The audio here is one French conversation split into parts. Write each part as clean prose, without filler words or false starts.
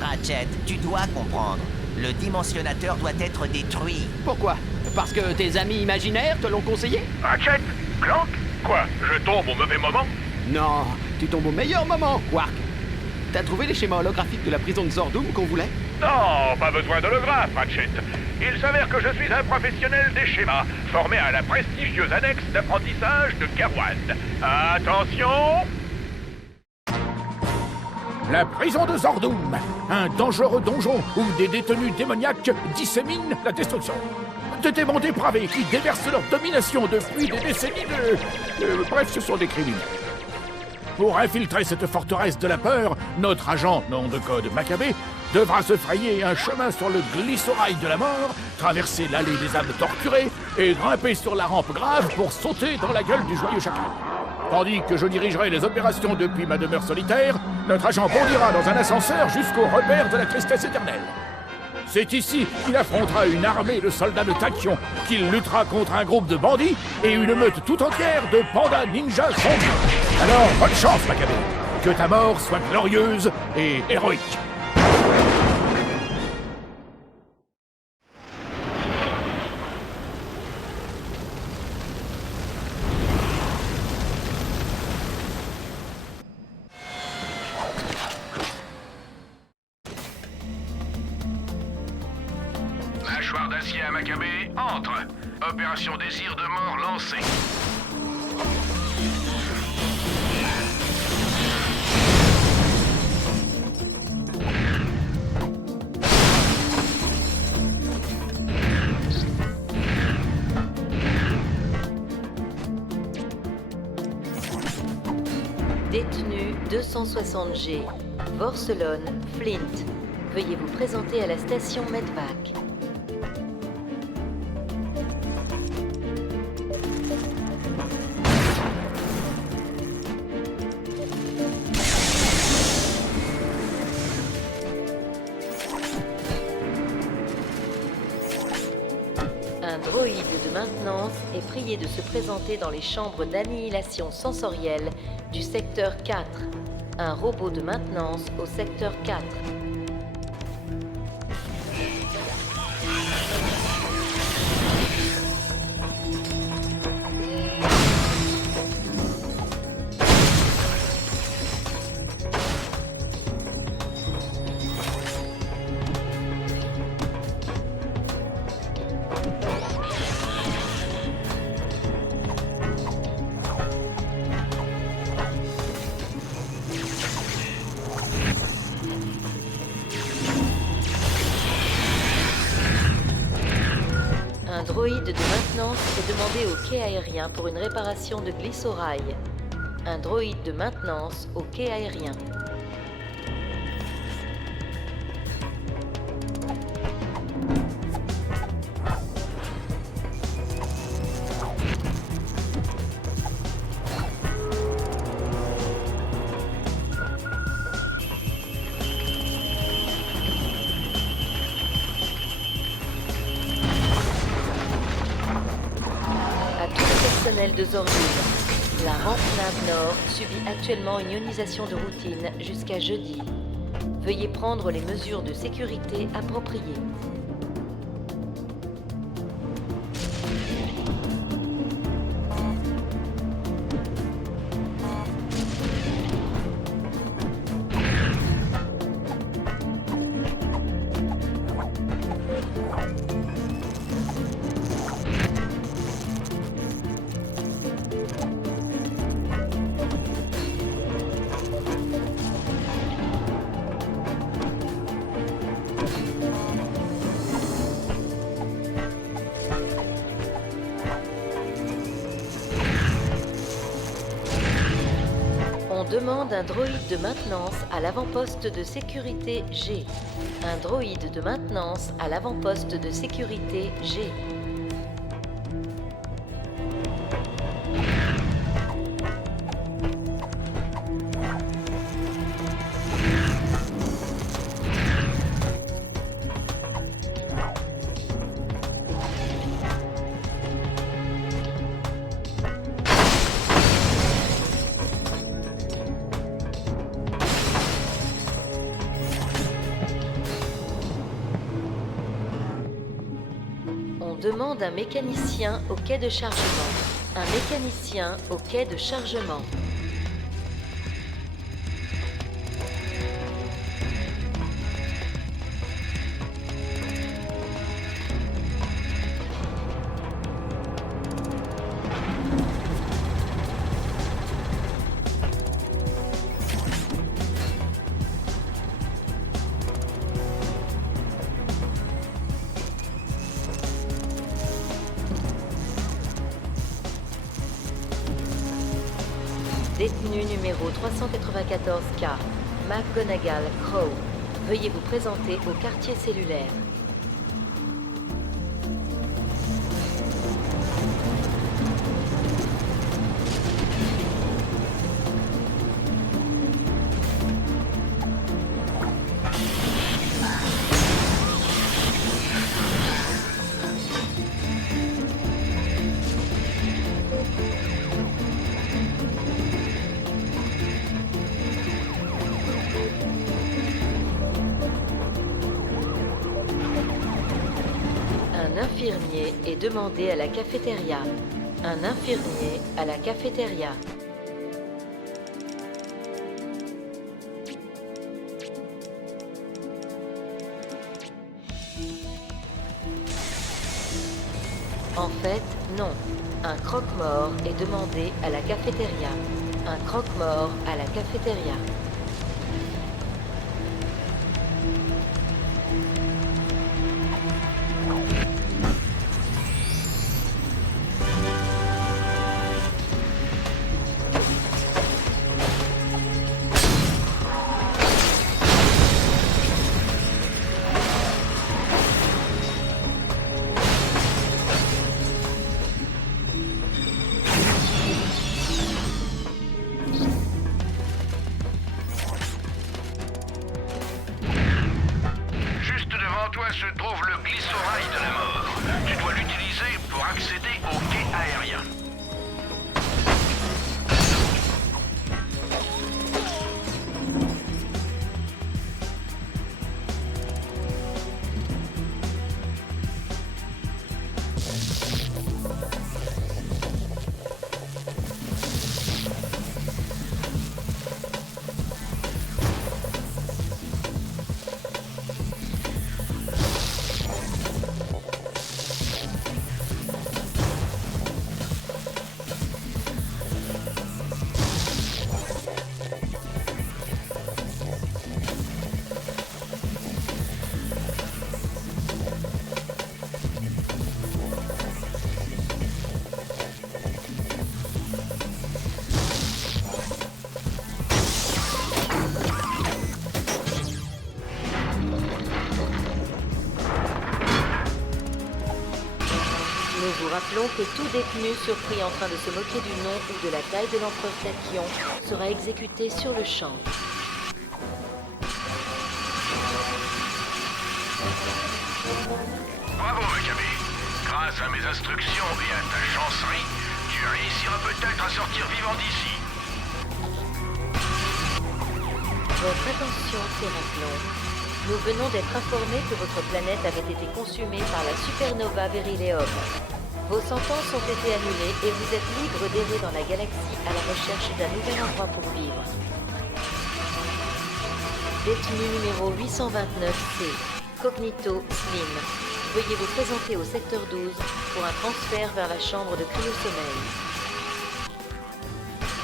Ratchet, tu dois comprendre. Le dimensionnateur doit être détruit. Pourquoi? Parce que tes amis imaginaires te l'ont conseillé? Ratchet? Clank? Quoi? Je tombe au mauvais moment? Non, tu tombes au meilleur moment, Quark. T'as trouvé les schémas holographiques de la prison de Zordum qu'on voulait? Non, pas besoin d'holographe, Ratchet. Il s'avère que je suis un professionnel des schémas, formé à la prestigieuse annexe d'apprentissage de Kerwan. Attention! La prison de Zordum, un dangereux donjon où des détenus démoniaques disséminent la destruction. De démons dépravés qui déversent leur domination depuis des décennies bref, ce sont des criminels. Pour infiltrer cette forteresse de la peur, notre agent, nom de code Maccabée, devra se frayer un chemin sur le glissorail de la mort, traverser l'allée des âmes torturées et grimper sur la rampe grave pour sauter dans la gueule du joyeux chacal. Tandis que je dirigerai les opérations depuis ma demeure solitaire, notre agent bondira dans un ascenseur jusqu'au repère de la tristesse éternelle. C'est ici qu'il affrontera une armée de soldats de Tachyon, qu'il luttera contre un groupe de bandits et une meute tout entière de pandas ninjas zombies. Alors, bonne chance, Maccabée. Que ta mort soit glorieuse et héroïque. Mâchoire d'acier à Maccabée, entre. Opération désir de mort lancée. Détenu 260G, Vorselon, Flint. Veuillez vous présenter à la station Medvac. Un droïde de maintenance est prié de se présenter dans les chambres d'annihilation sensorielle du secteur 4. Un robot de maintenance au secteur 4. Un droïde de maintenance est demandé au quai aérien pour une réparation de glissorail. Un droïde de maintenance au quai aérien. Personnel de Zordum. La rampe Nav Nord subit actuellement une ionisation de routine jusqu'à jeudi. Veuillez prendre les mesures de sécurité appropriées. demande un droïde de maintenance à l'avant-poste de sécurité G. Un droïde de maintenance à l'avant-poste de sécurité G. Demande un mécanicien au quai de chargement. Un mécanicien au quai de chargement. Détenu numéro 394K, McGonagall Crow. Veuillez vous présenter au quartier cellulaire. Un infirmier est demandé à la cafétéria. Un infirmier à la cafétéria. En fait, non. Un croque-mort est demandé à la cafétéria. Un croque-mort à la cafétéria. Toi se trouve le glissorail de la mort. Tu dois l'utiliser pour accéder au quai aérien. Nous vous rappelons que tout détenu surpris en train de se moquer du nom ou de la taille de l'empereur Tachyon sera exécuté sur le champ. Bravo, Macabé. Grâce à mes instructions et à ta chancerie, tu réussiras peut-être à sortir vivant d'ici. Votre attention, Terraplon. Nous venons d'être informés que votre planète avait été consumée par la supernova Verileum. Vos sentences ont été annulées et vous êtes libre d'errer dans la galaxie à la recherche d'un nouvel endroit pour vivre. Détenu numéro 829C, Cognito Slim. Veuillez vous présenter au secteur 12 pour un transfert vers la chambre de cryo-sommeil.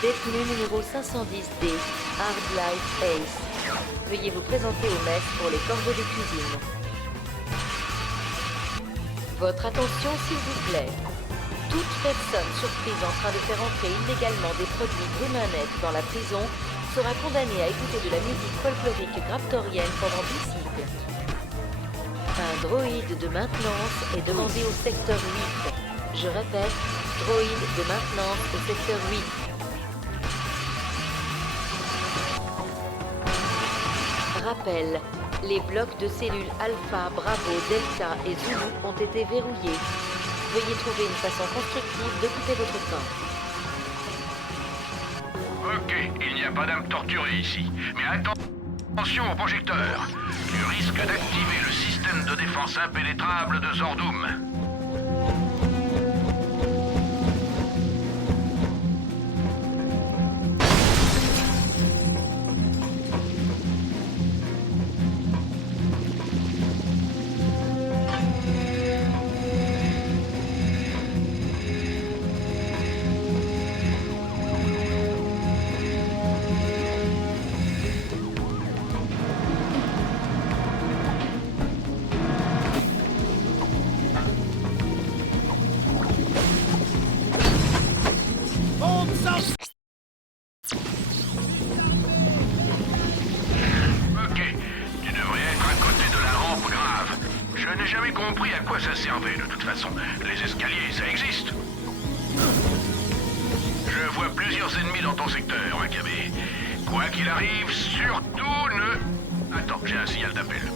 Détenu numéro 510D, Hard Life Ace. Veuillez vous présenter au mess pour les corvées de cuisine. Votre attention, s'il vous plaît. Toute personne surprise en train de faire entrer illégalement des produits Brumanet dans la prison sera condamné à écouter de la musique folklorique graptorienne pendant 10 cycles. Un droïde de maintenance est demandé au secteur 8. Je répète, droïde de maintenance au secteur 8. Rappel, les blocs de cellules Alpha, Bravo, Delta et Zulu ont été verrouillés. Veuillez trouver une façon constructive d'occuper votre temps. Ok, il n'y a pas d'âme torturée ici. Mais attention au projecteur. Tu risques d'activer le système de défense impénétrable de Zordum. Ça servait de toute façon. Les escaliers, ça existe. Je vois plusieurs ennemis dans ton secteur, Maccabée. Quoi qu'il arrive, surtout ne... Attends, j'ai un signal d'appel.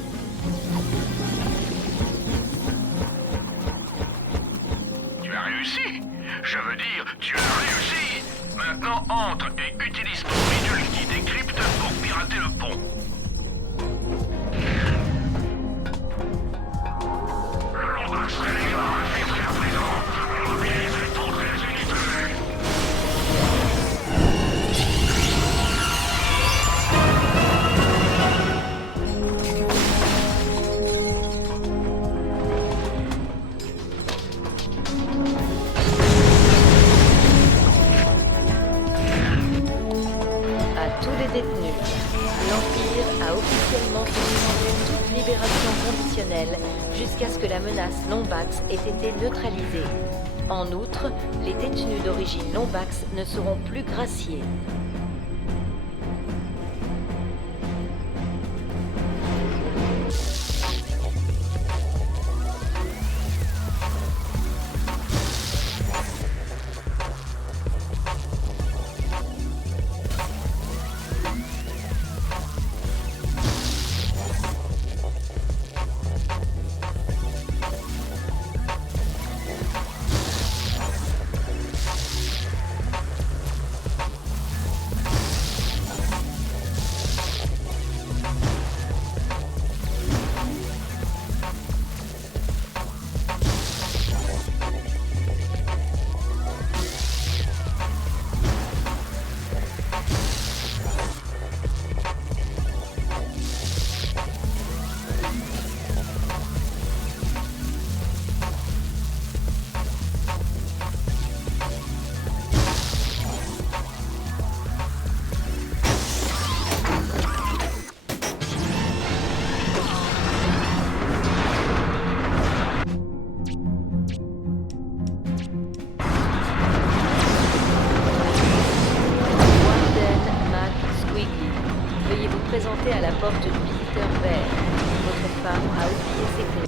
Tu as réussi. Je veux dire, tu as réussi. Maintenant, entre et utilise ton bidule qui décrypte pour pirater le pont. Jusqu'à ce que la menace Lombax ait été neutralisée. En outre, les détenus d'origine Lombax ne seront plus graciés. À la porte du visiteur vert. Votre femme a oublié ses clés.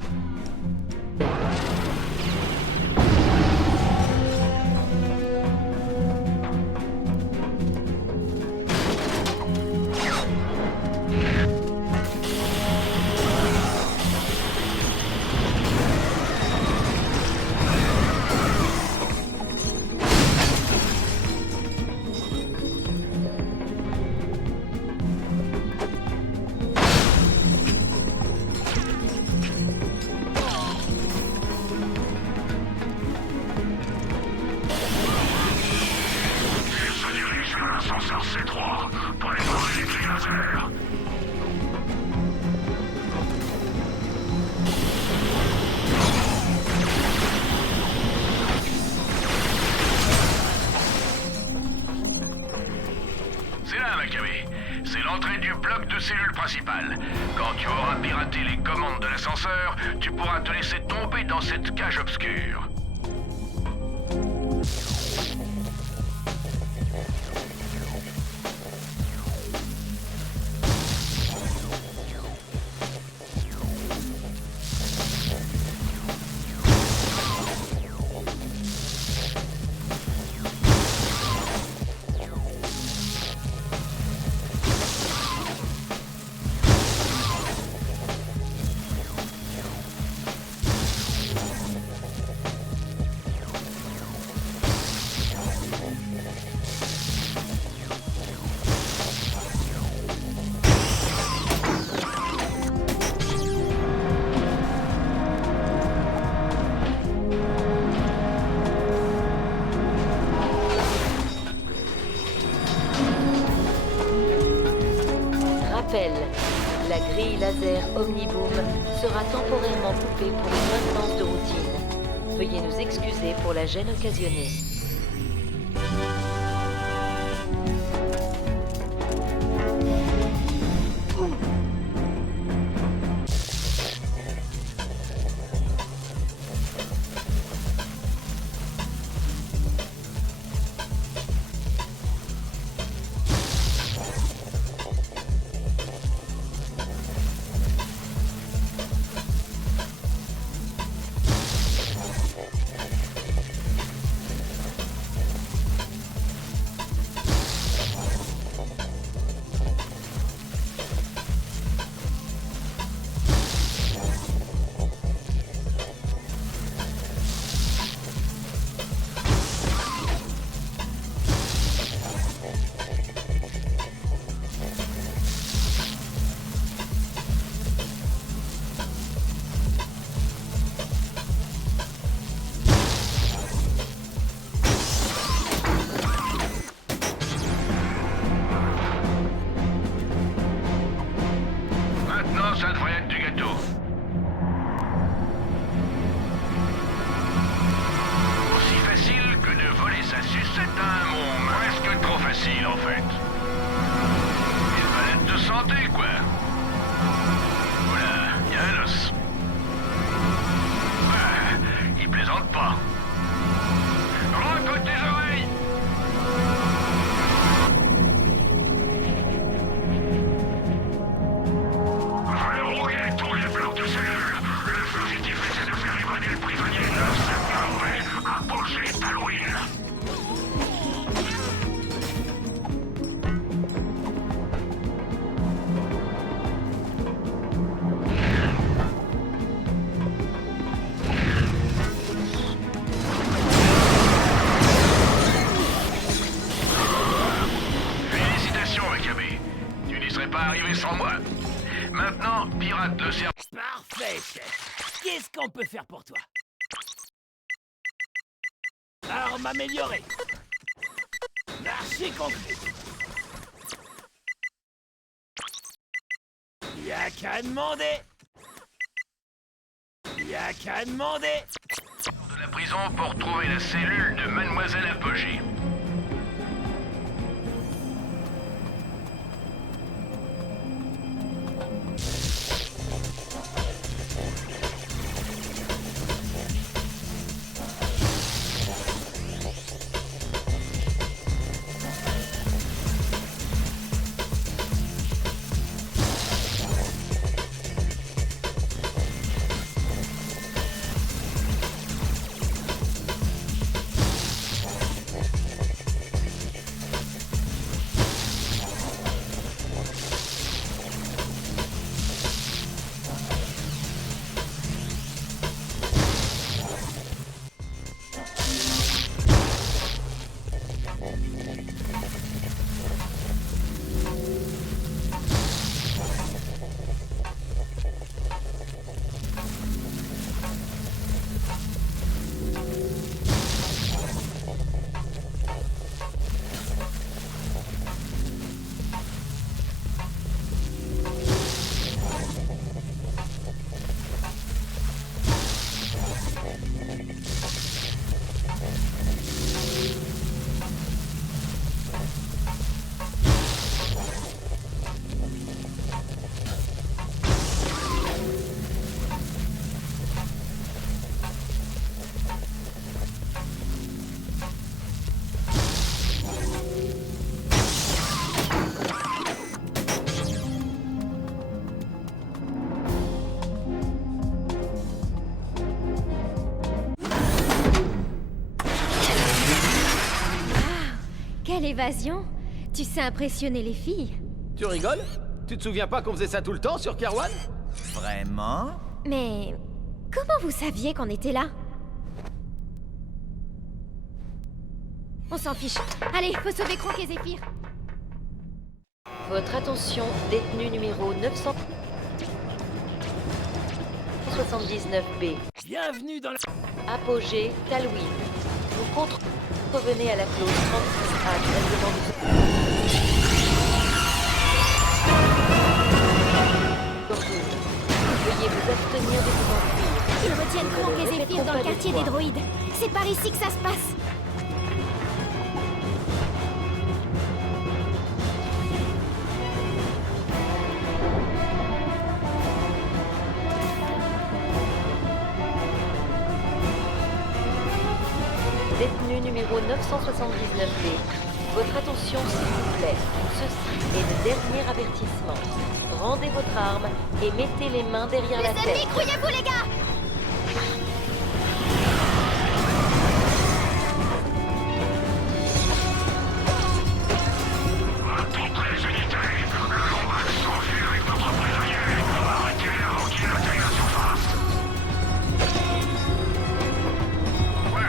C'est l'entrée du bloc de cellule principale. Quand tu auras piraté les commandes de l'ascenseur, tu pourras te laisser tomber dans cette cage obscure. rappel, la grille laser Omniboom sera temporairement coupée pour une maintenance de routine. Veuillez nous excuser pour la gêne occasionnée. Maintenant, ça devrait être du gâteau. Aussi facile que de voler sa sucette à un môme. Presque trop facile, en fait. Une palette de santé, quoi. Voilà, y a un os. Il plaisante pas. Rentre tes oreilles! Verrouiller tous les blocs de cellules. L'objectif est de faire évader le prisonnier dans sa corvée. Apogée d'Halloween. Félicitations, Macabé. Tu n'y serais pas arrivé sans moi. Maintenant, pirate de service. Parfait, chef. Qu'est-ce qu'on peut faire pour toi? Arme améliorée. Marché conclu. Y'a qu'à demander. Y'a qu'à demander. De la prison pour trouver la cellule de Mademoiselle Apogée. Quelle évasion! Tu sais impressionner les filles. Tu rigoles? Tu te souviens pas qu'on faisait ça tout le temps sur Kerwan? Vraiment? Mais comment vous saviez qu'on était là? On s'en fiche. Allez, faut sauver Croc et Zéphyr. Votre attention, détenu numéro 979B. Bienvenue dans la... Apogée d'Halloween. Vous contrevenez à la clause 36A du règlement du... méfier des droïdes. C'est par ici que ça se passe. Détenu numéro 979B, votre attention s'il vous plaît. Ceci est le dernier avertissement. Rendez votre arme et mettez les mains derrière la Les tête. ennemis, grouillez-vous les gars! Ouais,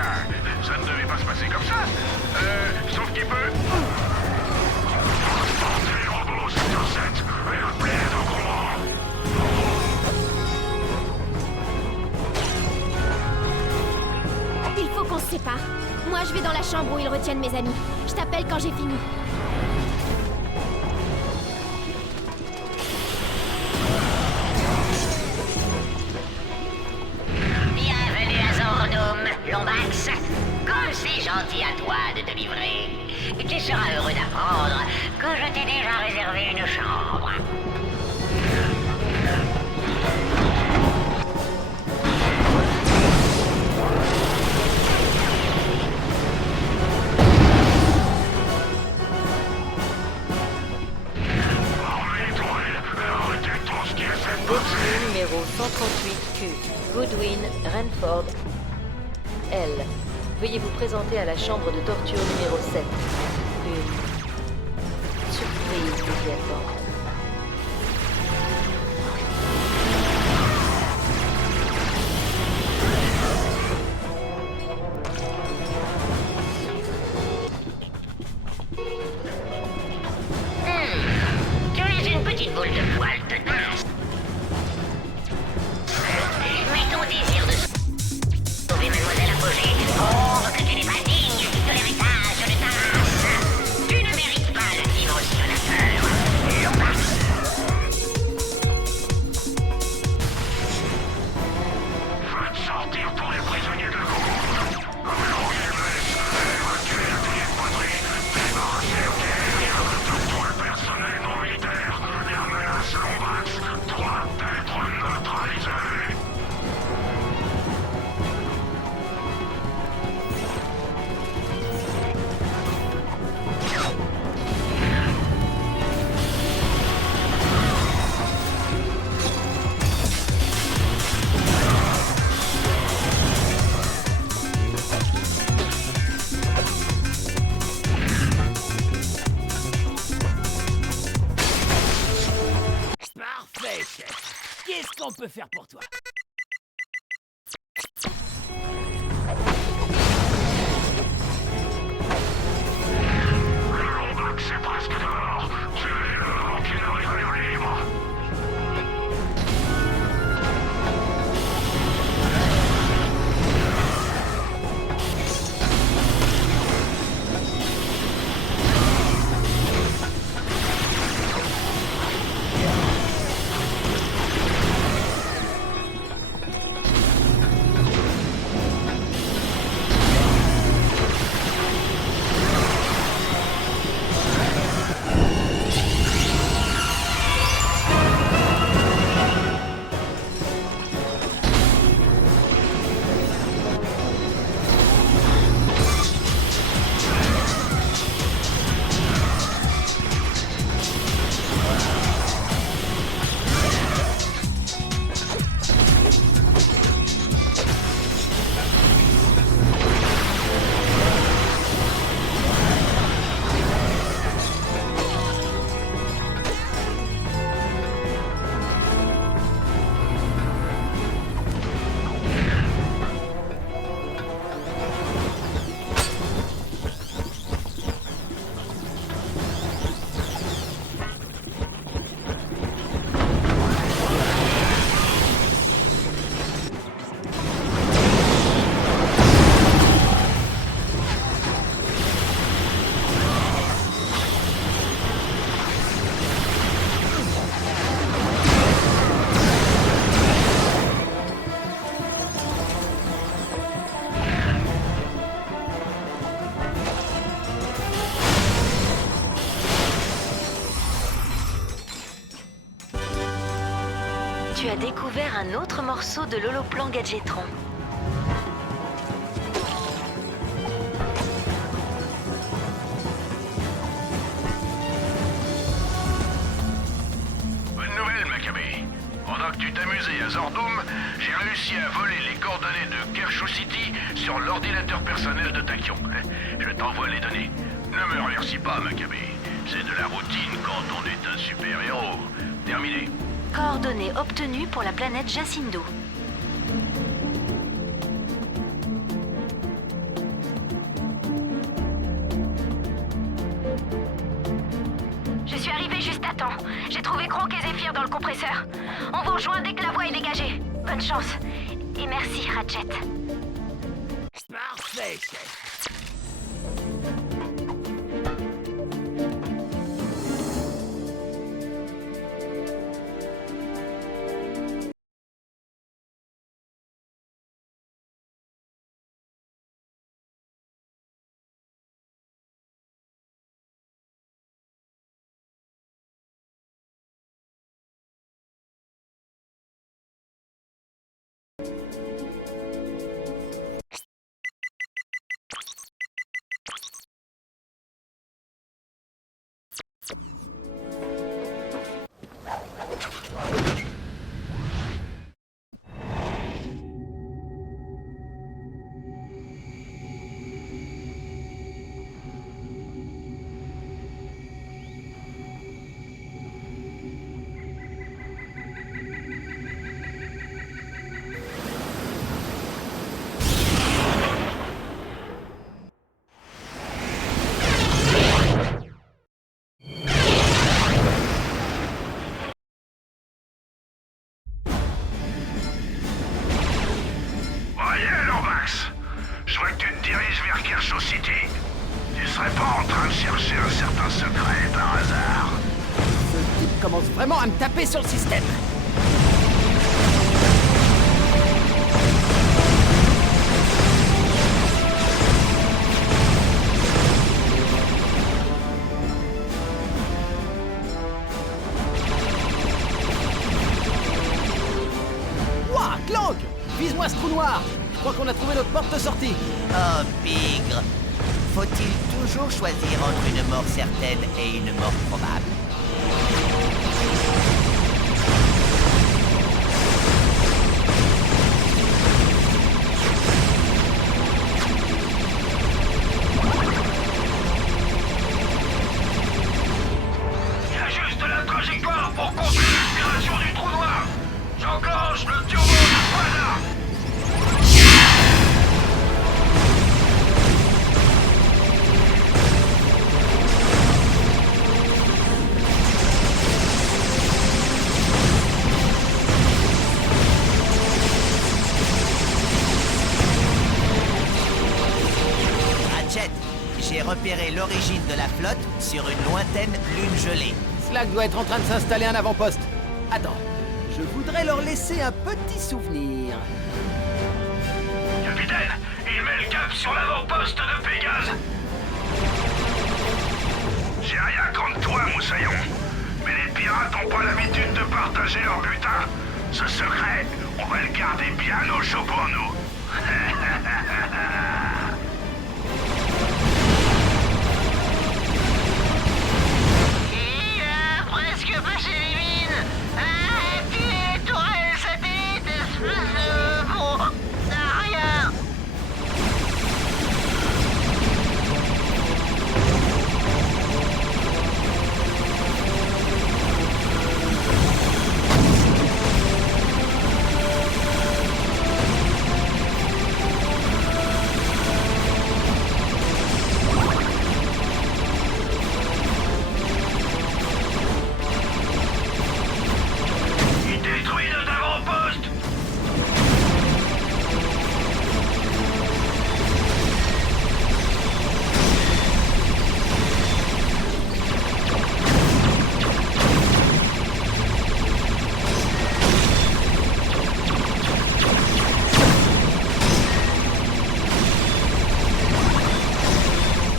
ça ne devait pas se passer comme ça. Sauf qu'il peut. Il faut qu'on se sépare. Moi, je vais dans la chambre où ils retiennent mes amis. Je t'appelle quand j'ai fini. Bienvenue à Zordum, Lombax. Comme c'est gentil à toi de te livrer, tu seras heureux d'apprendre que je t'ai déjà réservé une chambre. Détenu numéro 138Q, Goodwin Renford L. Veuillez vous présenter à la chambre de torture numéro 7. Une surprise vous y attend. Tu es une petite boule de poil tenace. Mais ton désir de sauver Mademoiselle Apogée prouve que tu n'es pas digne de l'héritage de ta race. Tu ne mérites pas le dimensionnateur. Lombax. Faites sortir tous les prisonniers de gauche. Évacuez la télépoitrine. Débarrassez au guerrier de tout le personnel non militaire. La menace Lombax doit être neutralisée. Parfait, chef. Qu'est-ce qu'on peut faire pour toi? Lombax est presque dehors. Tuez-le avant qu'il ne revienne libre. Tu as découvert un autre morceau de l'holoplan Gadgetron. Bonne nouvelle, Maccabée. Pendant que tu t'amusais à Zordum, j'ai réussi à voler les coordonnées de Kershaw City sur l'ordinateur personnel de Tachyon. Je t'envoie les données. Ne me remercie pas, Maccabée. C'est de la routine quand on est un super-héros. Terminé. Coordonnées obtenues pour la planète Jacindo. Je suis arrivée juste à temps. J'ai trouvé Kronk et Zephyr dans le compresseur. On vous rejoint dès que la voie est dégagée. Bonne chance. Et merci, Ratchet. Parfait, chef. Je vois que tu te diriges vers Kershaw City. Tu serais pas en train de chercher un certain secret par hasard? Ce type commence vraiment à me taper sur le système. Ouah, Clank! Vise-moi ce trou noir! Je crois qu'on a trouvé notre porte de sortie. Oh, Bigre. Faut-il toujours choisir entre une mort certaine et une mort probable? Il y a juste la trajectoire pour contrôler l'aspiration du trou noir. J'enclenche le turbo de Quasar. Ratchet, j'ai repéré l'origine de la flotte sur une lointaine lune gelée. Slack doit être en train de s'installer un avant-poste. Attends, je voudrais leur laisser un petit souvenir. Capitaine, il met le cap sur l'avant-poste de Pégase. J'ai rien contre toi, Moussaillon. Mais les pirates n'ont pas l'habitude de partager leur butin. Ce secret, on va le garder bien au chaud pour nous. Il a presque passé les mines. Arrêtez les tourelles satellites, espèce de gros rien. Il détruit notre avant-poste.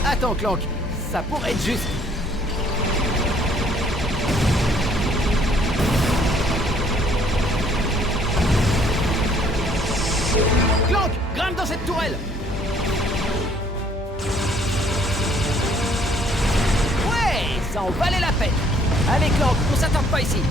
Attends, Clank, ça pourrait être juste. elle. Ouais, ça en valait la peine. Allez, Clank, on s'attarde pas ici.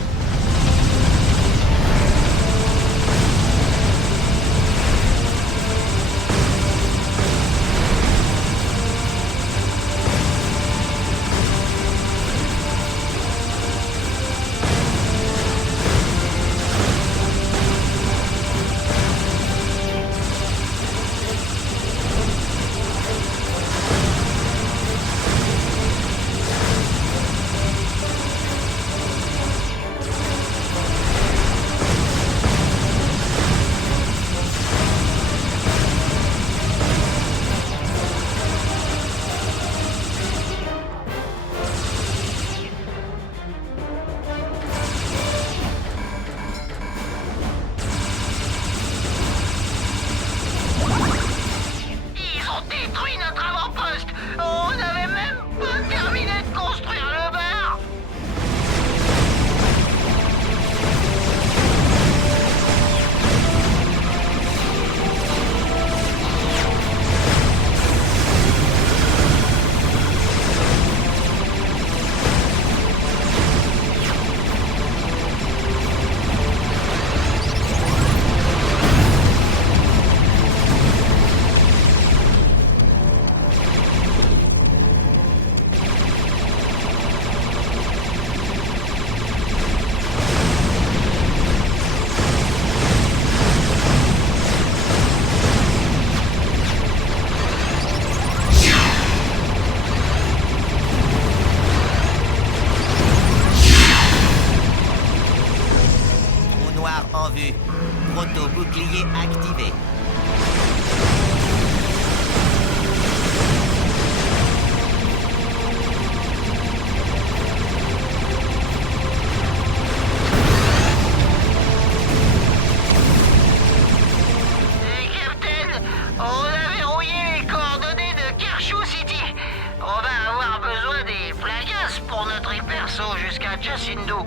En vue. Proto-bouclier activé. Captain, on a verrouillé les coordonnées de Kershaw City. On va avoir besoin des plagas pour notre hyperso jusqu'à Jacinto.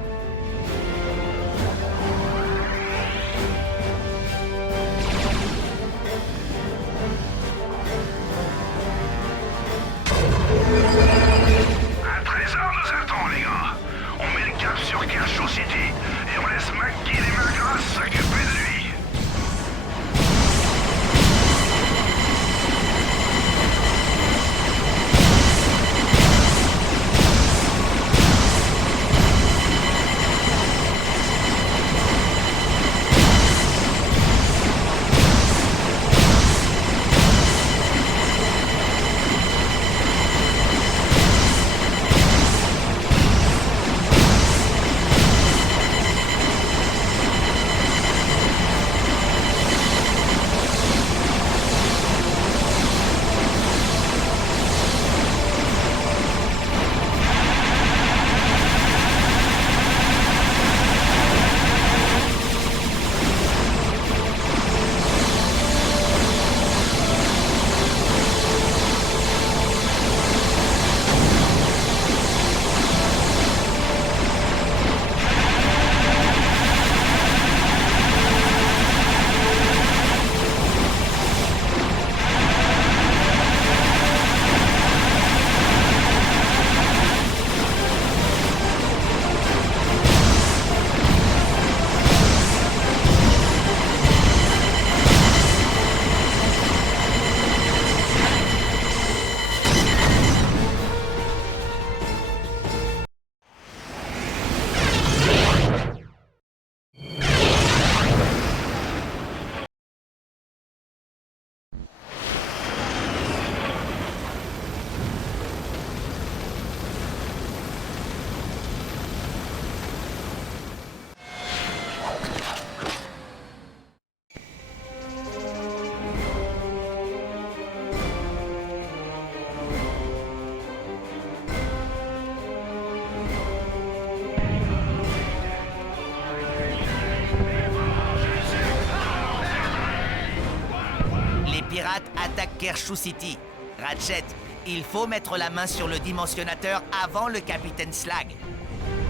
Un trésor nous attend, les gars. On met le cap sur Kershaw City et on laisse McGee et Margaret s'occuper de lui. pirates attaquent Kershaw City. Ratchet, il faut mettre la main sur le dimensionnateur avant le capitaine Slag.